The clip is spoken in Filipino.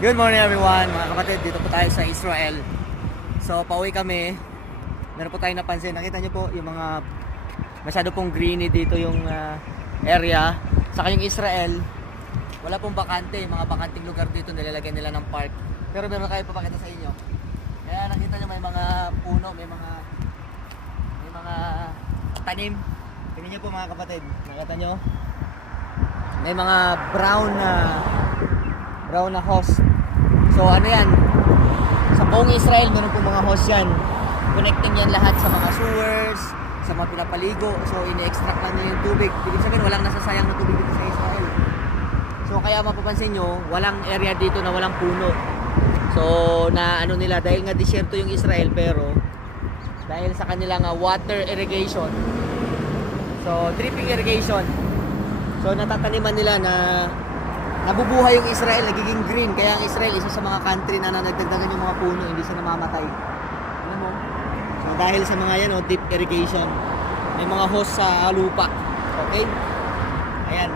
Good morning everyone, mga kapatid. Dito po tayo sa Israel. So, pauwi kami. Meron po tayong napansin. Nakita nyo po yung mga masyado pong greeny dito yung area. Saka yung Israel, wala pong bakante. Mga bakanting lugar dito nilalagyan nila ng park. Pero meron kayo papakita sa inyo. Kaya nakita nyo may mga puno, may mga tanim. Tingnan nyo po mga kapatid. Nakita nyo? May mga brown na hose. So ano yan, sa buong Israel meron pong mga hose yan. Connecting yan lahat sa mga sewers, sa mga pinapaligo. So ini-extract lang nyo yung tubig. Ibig sabihin walang nasasayang na tubig dito sa Israel. So kaya mapapansin nyo, walang area dito na walang puno. So na ano nila, dahil nga disyerto yung Israel, pero dahil sa kanilang water irrigation, so dripping irrigation, so natataniman nila na nabubuhay yung Israel, nagiging green. Kaya ang Israel, isa sa mga country na nagdagdagan yung mga puno, hindi siya namamatay. Alam mo? So dahil sa mga deep irrigation, may mga hose sa lupa. Okay? Ayan.